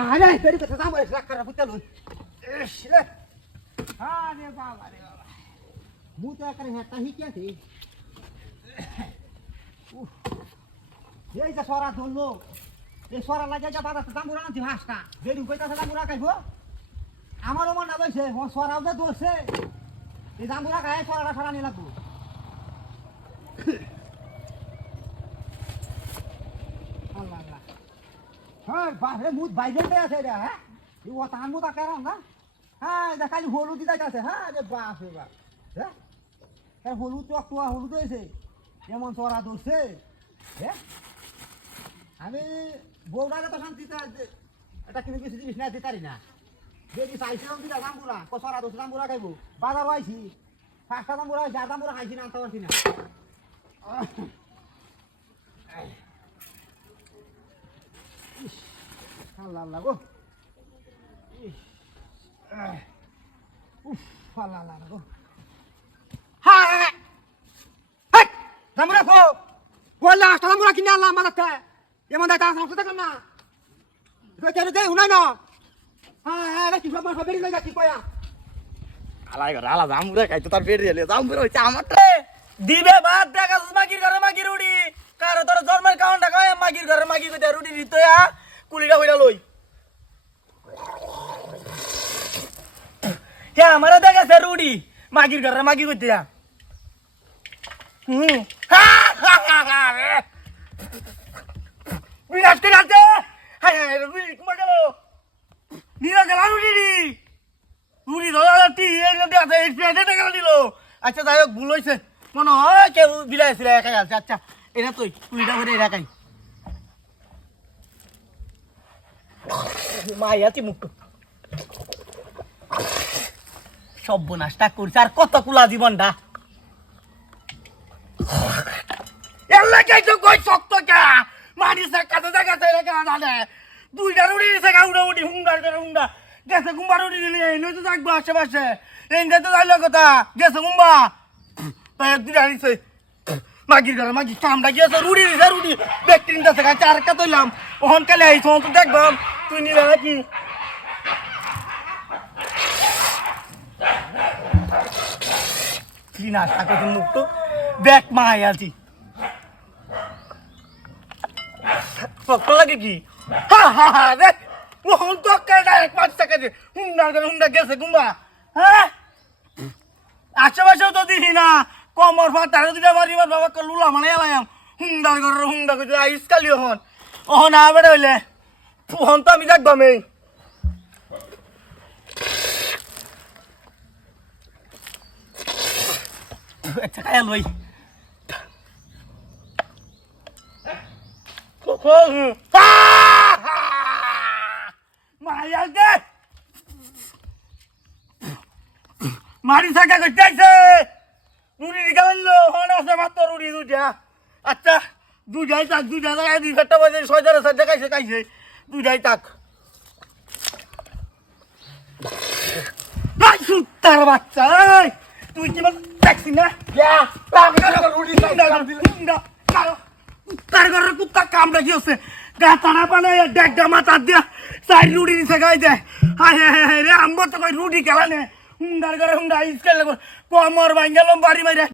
আরে দেরি করতে যাবো রাখ করে বুঝতে লই ইস রে আরে বাবা রে বাবা মুতে করে হেটা হিকিয়াছি এই যে সরা ধরলো এই সরা লাগে যা বাবা জামুরা আনছি হাসটা দেরি কইতাছে জামুরা খাইবো আমারও মন না বইছে ও সরাও যে দোষে এই জামুরা খায় সরাটা সরা নিয়ে লাগবো আল্লাহ আল্লাহ হ্যাঁ বাপরে মুদ বাইরে আছে রে হ্যাঁ এই ও তান মুদ আকার না হ্যাঁ দেখালি হলুদ দিতে হ্যাঁ রে বাপ রে বাপ হ্যাঁ হলুদ তো একটু হলুদ হয়েছে এমন সরা দোষে হ্যাঁ আমি বউরালে তো শান্তিতে এটা কিন্তু কিছু জিনিস না দিতে পারি না যদি চাইছিলাম দিলা জামুরা কসরা দোষ জামুরা খাইবো বাজার আইছি পাঁচটা জামুরা যা জামুরা খাইছি না আনতে পারছি না আল্লাহ আল্লাহ গো উফ আল্লাহ আল্লাহ গো হ্যাঁ হ্যাঁ জামুরা খো বললা আটটা জামুরা কিনে আনলাম মাথাতে এমন দায়িত্ব আসতে থাকলাম না কেন দে উনাই না হ্যাঁ হ্যাঁ কি সব বেরি লই যাচ্ছি কয়া আলাই ঘর আলা জামুরা খাইতো তার পেট রেলে জামুরা হইছে আমার দিবে ভাত দেখা মাগির ঘরে মাগির উড়ি কারো তোর জন্মের কাউন্টা কয় মাগির ঘরে মাগি কইতে রুটি দিত কুলিটা কইরা লই হে আমারে দেখাছে রুটি মাগির ঘরে মাগি কইতে বিনাশ করে আছে হায় হায় রুটি কুমা গেল নিরা গেল রুটি ধরাটি এই রুটি আছে এই প্লেটে গেল দিল আচ্ছা যাই হোক ভুল হয়েছে মনে হয় কেউ বিলাইছিল একাই আছে আচ্ছা এটা তুই কুড়িটা করে একাই মাইয়াতি মুক্ত সব নাশটা করছে আর কত কুলা জীবনটা এলাকায় তো কই শক্ত কে মারিছে কাছে দেখাছে রেখে আনে দুইটা রুটি দিছে গাউডা উঠি হুঙ্গার করে হুঙ্গা গেছে কুম্বা রুটি দিলে নই তো থাকবো আশেপাশে এইটা তো যাইলো কথা গেছে কুম্বা তাই দুইটা দিছে মাগির ঘরে মাগি কামটা গিয়েছে রুটি দিছে রুটি ব্যক্তি নিতেছে কাছে আরেকটা তৈলাম ওখান কালে এই সময় তো দেখবাম তুই নিলে নাকি কি না আশা করছি মুক্ত দেখ মাই আছি শক্ত লাগে কি হা হা হা দেখ ওখান তো ডাইরেক্ট 5 টাকা দিয়ে হুন্ডা গেছে কুম্বা হ্যাঁ আশেপাশেও তো দিহি না কমর ফাটার দুটা মারিবার বাবা লুলা মানে এলাম হুন্ডার ঘরের হুন্ডা কইতে আইস কালি ওহন আবার হইলে ওহন তো আমি দেখবাম এই আচ্ছা খায়া লই মারিয়া দে মারি থাকা করতে আইছে রুটি নিকালো হন আছে মাত্র রুটি দুইটা আচ্ছা দুইটাই থাক দুইটা টাকা 2 বাজে 6:30 খাইছে দুইটাই থাক সুতার বাচ্চা তুই কি দেখছি না কুত্তার ঘরের কুত্তা কামড়া কি হচ্ছে গা টানা পানে ডেগা মাথা দিয়া চাই রুটি দিছে গাই দেয় হায় রে আমবো তো কই রুটি খেলা নে হুন্ডার ঘরে হুন্ডা ইস্কেল কমর ভাঙ্গালাম বাড়ি বাইরে